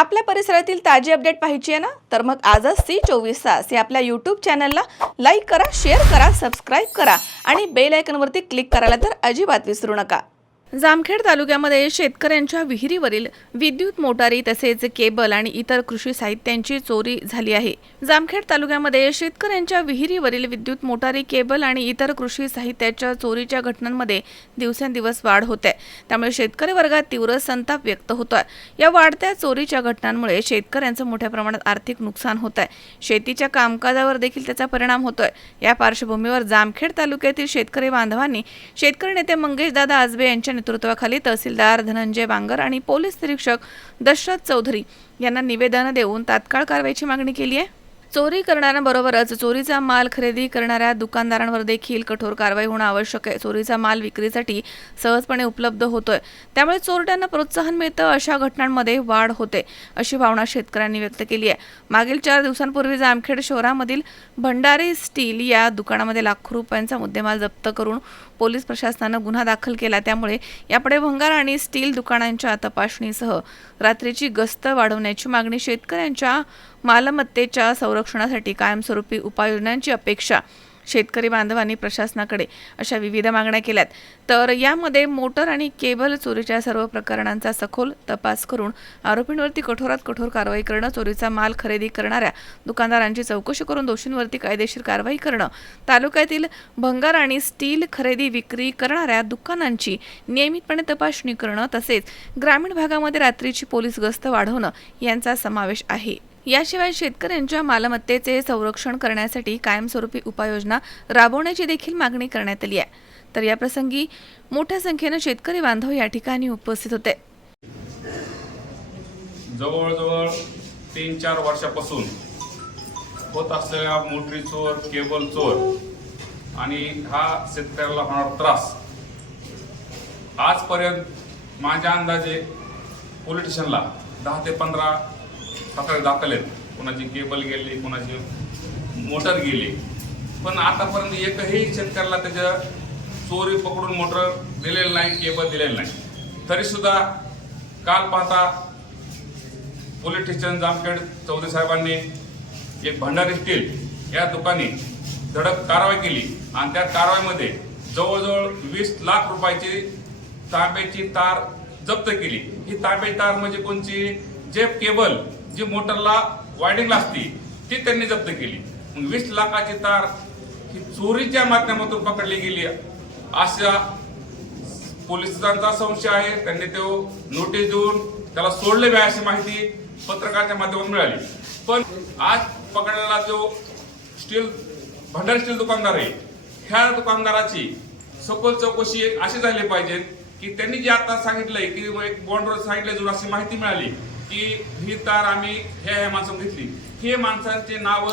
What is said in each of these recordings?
आपल्या परिसरातील ताजी अपडेट पाहिजे आहे ना, तर मग आजच C24 तास या आपल्या यूट्यूब चॅनलला लाईक करा, शेअर करा, सबस्क्राईब करा आणि बेल आयकॉनवरती क्लिक करायला तर अजिबात विसरू नका. जामखेड तालुक्यामध्ये शेतकऱ्यांच्या विहिरीवरील विद्युत मोटारी तसेच केबल आणि इतर कृषी साहित्यांची चोरी झाली आहे. जामखेड तालुक्यामध्ये शेतकऱ्यांच्या विहिरीवरील विद्युत मोटारी, केबल आणि इतर कृषी साहित्याच्या चोरीच्या घटनांमध्ये दिवसेंदिवस वाढ होते. त्यामुळे शेतकरी वर्गात तीव्र संताप व्यक्त होतोय. या वाढत्या चोरीच्या घटनांमुळे शेतकऱ्यांचं मोठ्या प्रमाणात आर्थिक नुकसान होत आहे. शेतीच्या कामकाजावर देखील त्याचा परिणाम होतोय. या पार्श्वभूमीवर जामखेड तालुक्यातील शेतकरी बांधवांनी शेतकरी नेते मंगेशदादा आजबे यांच्या नेतृत्वाखाली तहसीलदार धनंजय बांगर आणि पोलीस निरीक्षक दशरथ चौधरी यांना निवेदन देऊन तात्काळ कारवाईची मागणी केली आहे. चोरी करणाऱ्यांबरोबरच चोरीचा माल खरेदी करणाऱ्या दुकानदारांवर देखील कठोर कारवाई होणं आवश्यक आहे. चोरीचा माल विक्रीसाठी सहजपणे उपलब्ध होतोय, त्यामुळे चोरट्यांना प्रोत्साहन मिळतं. अशा घटनांमध्ये वाढ होते अशी भावना शेतकऱ्यांनी व्यक्त केली आहे. मागील 4 दिवसांपूर्वी जामखेड शहरामधील भंडारी स्टील या दुकानामध्ये लाखो रुपयांचा मुद्देमाल जप्त करून पोलीस प्रशासनानं गुन्हा दाखल केला. त्यामुळे यापुढे भंगार आणि स्टील दुकानांच्या तपासणीसह रात्रीची गस्त वाढवण्याची मागणी, शेतकऱ्यांच्या मालमत्तेच्या संरक्षणासाठी कायमस्वरूपी उपाययोजनांची अपेक्षा शेतकरी बांधवांनी प्रशासनाकडे अशा विविध मागण्या केल्यात. तर यामध्ये मोटर आणि केबल चोरीच्या सर्व प्रकरणांचा सखोल तपास करून आरोपींवरती कठोरात कठोर कारवाई करणं, चोरीचा माल खरेदी करणाऱ्या दुकानदारांची चौकशी करून दोषींवरती कायदेशीर कारवाई करणं, तालुक्यातील भंगार आणि स्टील खरेदी विक्री करणाऱ्या दुकानांची नियमितपणे तपासणी करणं तसेच ग्रामीण भागामध्ये रात्रीची पोलीस गस्त वाढवणं यांचा समावेश आहे. याशिवाय शेतकऱ्यांच्या मालमत्तेचे संरक्षण करण्यासाठी कायमस्वरूपी उपाययोजना राबवण्याची देखील मागणी करण्यात आली आहे. तर या प्रसंगी मोठ्या संख्येने शेतकरी बांधव या ठिकाणी उपस्थित होते. जवळजवळ 3-4 वर्षापासून होत असलेल्या मोटरी चोर, केबल चोर आणि हा शेतकऱ्याला होणारा त्रास आजपर्यंत माझ्या अंदाजे पोलीस स्टेशनला 10 ते 15 तक्रारी दाखल आहेत. कोणाची केबल गेली, कोणाची मोटर गेली, पण आतापर्यंत एकही शेतकऱ्याला त्याच्या चोरी पकडून मोटर दिलेलं नाही, केबल दिलेलं नाही. तरी सुद्धा काल पाहता पोलीस स्टेशन जामखेड चौधरी साहेबांनी एक भंडारी स्टील या दुकानी धडक कारवाई केली आणि त्या कारवाईमध्ये जवळजवळ 20 लाख रुपयाची तांब्याची तार जप्त केली. ही तांब्याची तार म्हणजे कोणची, जे केबल जी मोटरला वायडिंगला असती ती त्यांनी जप्त केली. मग 20 लाखाची तार ही चोरीच्या माध्यमातून पकडली गेली अशा पोलिसांचा संशय आहे. त्यांनी तो नोटीस देऊन त्याला सोडले बी अशी माहिती पत्रकाराच्या माध्यमातून मिळाली. पण आज पकडलेला जो भंडारी स्टील दुकानदार आहे, ह्या दुकानदाराची सखोल चौकशी अशी झाली पाहिजे की त्यांनी जे आता सांगितलंय की एक बॉन्डवर सांगितलंय जर अशी माहिती मिळाली की ही तार आम्ही ह्या माणसाने घेतली, हे माणसांचे नाव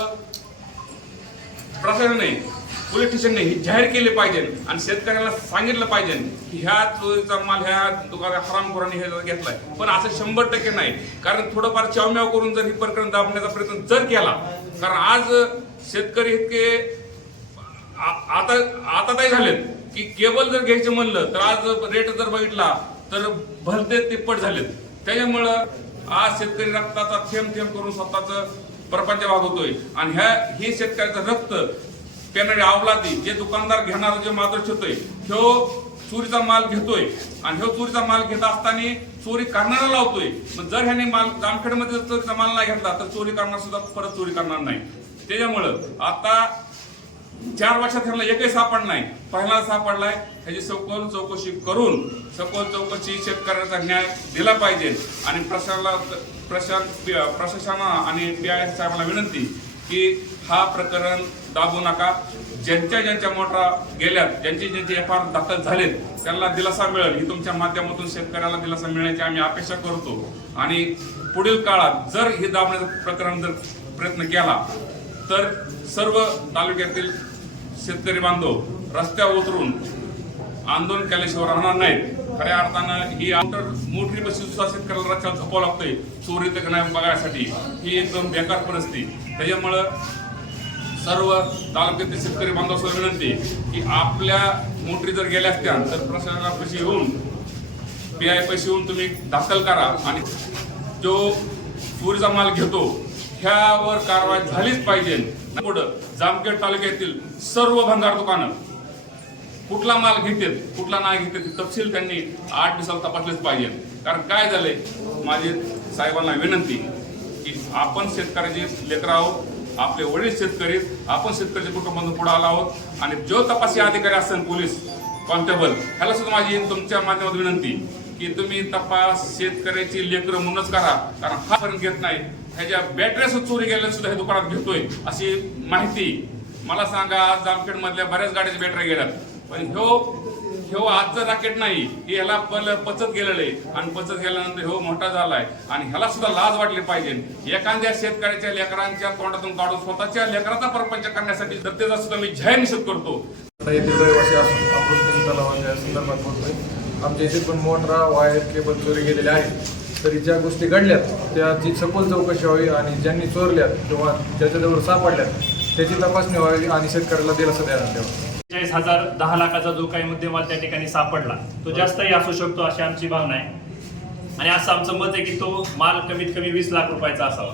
प्रशासनाने, पोलीस स्टेशनने जाहीर केले पाहिजे आणि शेतकऱ्याला सांगितलं पाहिजे की ह्या चोरीचा माल ह्या दुकानात हरामखोरांनी हे घेतलाय. पण असं 100% नाही, कारण थोडंफार चावम्याव करून जर ही प्रकरण दाबण्याचा प्रयत्न जर केला, कारण आज शेतकरी इतके आता काय झालेत की केबल जर घ्यायचं म्हणलं तर आज रेट जर बघितला तर भलते तिप्पट झालेत. त्याच्यामुळं आज शेतकरी रक्ताचा थेंब थेंब करून स्वतःच प्रपंच वागवतोय आणि हे शेतकऱ्याचं रक्त पेणारे अवलादी जे दुकानदार घेणारा जे मादर्श होतोय, ह्यो चोरीचा माल घेतोय आणि ह्यो चोरीचा माल घेत असताना चोरी करणारा लावतोय. मग जर ह्याने माल जामखेडमध्ये चोरीचा माल नाही घेतला तर चोरी करणार सुद्धा परत चोरी करणार नाही. त्याच्यामुळं आता 4 वर्षात ह्याला एकही सापड नाही, पहिला सापडलाय. ह्याची सखोल चौकशी करून सखोल चौकशी शेतकऱ्याचा न्याय दिला पाहिजे आणि प्रशासनाला आणि PI साहेबांना विनंती की हा प्रकरण दाबू नका. ज्यांच्या मोटरा गेल्यात, ज्यांचे FIR दाखल झालेत त्यांना दिलासा मिळेल ही तुमच्या माध्यमातून शेतकऱ्याला दिलासा मिळण्याची आम्ही अपेक्षा करतो. आणि पुढील काळात जर हे दाबण्याचं प्रकरण जर प्रयत्न केला तर सर्व तालुक्यातील शेतकरी बांधव रस्त्यावर उतरून आंदोलन केल्याशिवाय राहणार नाहीत. खऱ्या अर्थानं ही मोटरी बशी सुद्धा शेतकऱ्याला रस्त्यावर झोपावं लागतंय चोरी तर नाही बघायसाठी. ही एकदम बेकार परिस्थिती. त्याच्यामुळं सर्व तालुक्यातील शेतकरी बांधवांना विनंती की आपल्या मोटरी जर गेल्या असत्या तर प्रशासनाला पैसे येऊन PI पैसे येऊन तुम्ही दाखल करा आणि जो चोरीचा माल घेतो ह्यावर कारवाई झालीच पाहिजे. पुढं जामखेड तालुक्यातील सर्व भंगार दुकानं कुठला माल घेतात कुठला नाही घेतात तपशील त्यांनी 8 दिवसाला तपासलेच पाहिजे. कारण काय झालंय, माझी साहेबांना विनंती की आपण शेतकऱ्याचे लेकरं आहोत, आपले वडील शेतकरी, आपण शेतकऱ्याच्या कुटुंबातून पुढे आलो आहोत आणि जो तपासी अधिकारी असेल पोलीस कॉन्स्टेबल ह्याला सुद्धा माझी तुमच्या माध्यमातून विनंती की तुम्ही तपास शेतकऱ्याची लेकरं म्हणूनच करा. कारण हा फरक घेत नाही, ह्याच्या बॅटऱ्या सुद्धा चोरी गेल्या सुद्धा हे दुकानात घेतोय अशी माहिती मला सांगा. आज जामखेड मधल्या बऱ्याच गाड्याच्या बॅटऱ्या गेल्यात, पण ह्यो आजचं राकेट नाही, की ह्याला पचत गेलेलं आहे आणि पचत गेल्यानंतर ह्यो मोठा झालाय आणि ह्याला सुद्धा लाज वाटली पाहिजे. एखाद्या शेतकऱ्याच्या लेकरांच्या तोंडातून काढून स्वतःच्या लेकराचा परपंच करण्यासाठी तर त्याचा सुद्धा मी जय निषेध करतो. येथील रहिवासी असून आपण तलावाच्या संदर्भात बोलतोय. आमच्या इथे पण मोटरा वायर केबल चोरी गेलेल्या आहेत. तरी ज्या गोष्टी घडल्यात त्याची सखोल चौकशी व्हावी आणि ज्यांनी चोरल्यात किंवा ज्याच्याजवळ सापडल्यात त्याची तपासणी व्हावी आणि शेतकऱ्याला दिलासा द्यायला द्यावा. 40,000 10 लाखाचा जो काही मुद्देमाल त्या ठिकाणी सापडला तो जास्तही असू शकतो अशी आमची भावना आहे. आणि असं आमचं मत आहे की तो माल कमीत कमी 20 लाख रुपयाचा असावा.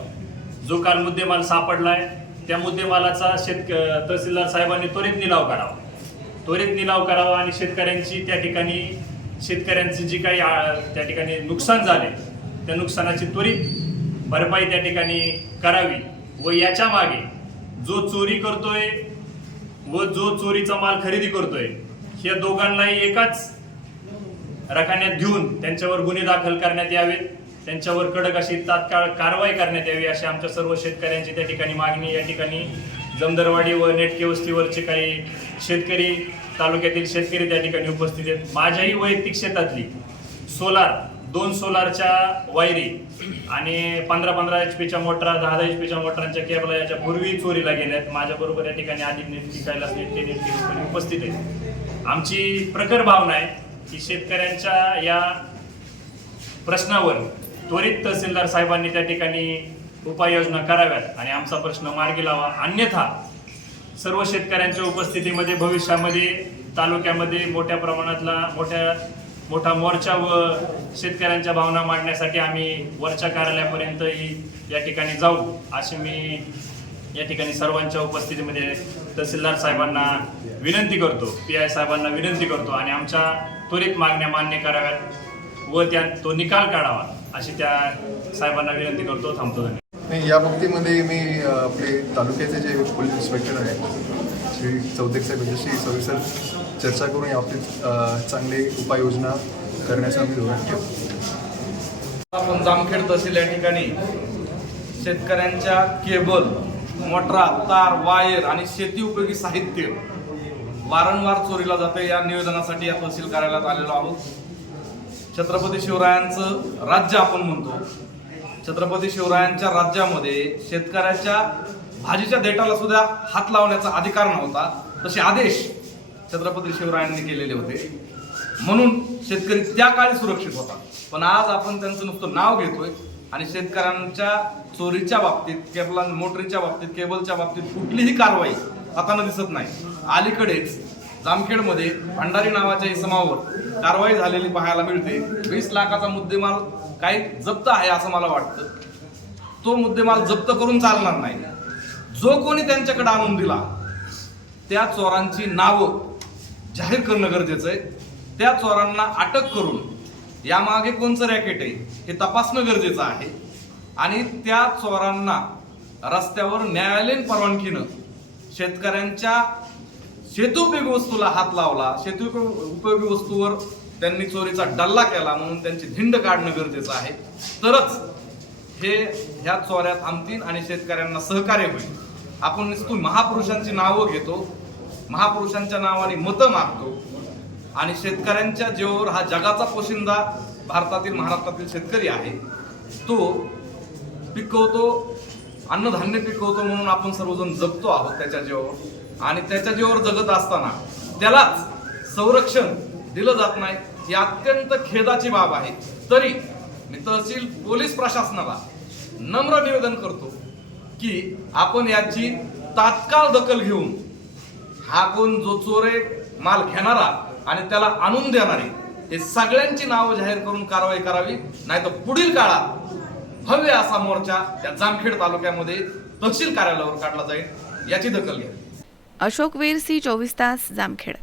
जो काल मुद्देमाल सापडलाय त्या मुद्देमालाचा तहसीलदार साहेबांनी त्वरित निलाव करावा आणि शेतकऱ्यांची त्या ठिकाणी शेतकऱ्यांची जी काही त्या ठिकाणी नुकसान झाले त्या नुकसानाची त्वरित भरपाई त्या ठिकाणी करावी व याच्या मागे जो चोरी करतोय व जो चोरीचा माल खरेदी करतोय या दोघांनाही एकाच रकान्यात घेऊन त्यांच्यावर गुन्हे दाखल करण्यात यावेत, त्यांच्यावर कडक अशी तात्काळ कारवाई करण्यात यावी अशी आमच्या सर्व शेतकऱ्यांची त्या ठिकाणी मागणी. या ठिकाणी जमदरवाडी व नेटके वस्तीवरचे काही शेतकरी तालुक्यातील शेतकरी त्या ठिकाणी उपस्थित आहेत. माझ्याही वैयक्तिक शेतातली दोन सोलारच्या वायरी आणि 15-15 HP मोटरा 10-10 HP मोटरांच्या केबला याच्या पूर्वी चोरीला गेल्यात. माझ्याबरोबर या ठिकाणी आदित्य नेटकी कैलास नेटके उपस्थित आहेत. आमची प्रखर भावना आहे की शेतकऱ्यांच्या या प्रश्नावर त्वरित तहसीलदार साहेबांनी त्या ठिकाणी उपाययोजना कराव्यात आणि आमचा प्रश्न मार्गी लावा. अन्यथा सर्व शेतकऱ्यांच्या उपस्थितीमध्ये भविष्यामध्ये तालुक्यामध्ये मोठ्या प्रमाणातला मोठा मोर्चा व शेतकऱ्यांच्या भावना मांडण्यासाठी आम्ही वरच्या कार्यालयापर्यंतही या ठिकाणी जाऊ अशी मी या ठिकाणी सर्वांच्या उपस्थितीमध्ये तहसीलदार साहेबांना विनंती करतो, PI साहेबांना विनंती करतो आणि आमच्या त्वरित मागण्या मान्य कराव्यात व त्यात तो निकाल काढावा अशी त्या साहेबांना विनंती करतो. थांबतो. नाही, या बाबतीमध्ये मी आपले तालुक्याचे जे पोलीस इन्स्पेक्टर आहेत श्री चौधरी साहेब यांच्याशी सविस्तर चर्चा करून याबाबतीत चांगली उपाययोजना करण्याचा आम्ही धोरण ठेवू. आपण जामखेड तहसील या ठिकाणी शेतकऱ्यांच्या केबल, मोटरा, तार, वायर आणि शेती उपयोगी साहित्य वारंवार चोरीला जाते या निवेदनासाठी या तहसील कार्यालयात आलेलो आहोत. छत्रपती शिवरायांचं राज्य आपण म्हणतो. छत्रपती शिवरायांच्या राज्यामध्ये शेतकऱ्याच्या भाजीच्या देठाला सुद्धा हात लावण्याचा अधिकार नव्हता. तसे आदेश छत्रपती शिवरायांनी केलेले होते, म्हणून शेतकरी त्या काळी सुरक्षित होता. पण आज आपण त्यांचं नुसतं नाव घेतोय आणि शेतकऱ्यांच्या चोरीच्या बाबतीत मोटरीच्या बाबतीत केबलच्या बाबतीत कुठलीही कारवाई हातानं दिसत नाही. अलीकडेच जामखेडमध्ये भंडारी नावाच्या इसमावर कारवाई झालेली पाहायला मिळते. 20 लाखाचा मुद्देमाल काही जप्त आहे असं मला वाटतं. तो मुद्देमाल जप्त करून चालणार नाही. जो कोणी त्यांच्याकडे आणून दिला त्या चोरांची नावं जाहीर करणं गरजेचं आहे. त्या चोरांना अटक करून यामागे कोणचं रॅकेट आहे हे तपासणं गरजेचं आहे आणि त्या चोरांना रस्त्यावर न्यायालयीन परवानगीनं शेतकऱ्यांच्या शेतोपयोगी वस्तूला हात लावला, शेतोपयोगी वस्तूवर त्यांनी चोरीचा डल्ला केला म्हणून त्यांची धिंड काढणं गरजेचं आहे. तरच ह्या चोऱ्या थांबतील आणि शेतकऱ्यांना सहकार्य होईल. आपण नुसतं महापुरुषांची नावं घेतो, महापुरुषांच्या नावाने मतं मागतो आणि शेतकऱ्यांच्या जीवावर हा जगाचा पोशिंदा भारतातील महाराष्ट्रातील शेतकरी आहे. तो पिकवतो, अन्नधान्य पिकवतो म्हणून आपण सर्वजण जगतो आहोत त्याच्या जीवावर आणि त्याच्या जीवावर जगत असताना त्यालाच संरक्षण दिलं जात नाही ही अत्यंत खेदाची बाब आहे. तरी मी तहसील पोलीस प्रशासनाला नम्र निवेदन करतो की आपण याची तात्काळ दखल घेऊन हा कोण जो चोरे माल घेणारा आणि त्याला आणून देणारे हे सगळ्यांची नावं जाहीर करून कारवाई करावी. नाही तर पुढील काळात भव्य असा मोर्चा त्या जामखेड तालुक्यामध्ये तहसील कार्यालयावर काढला जाईल, याची दखल घ्या. अशोक वीर, सी 24 तास, जामखेड.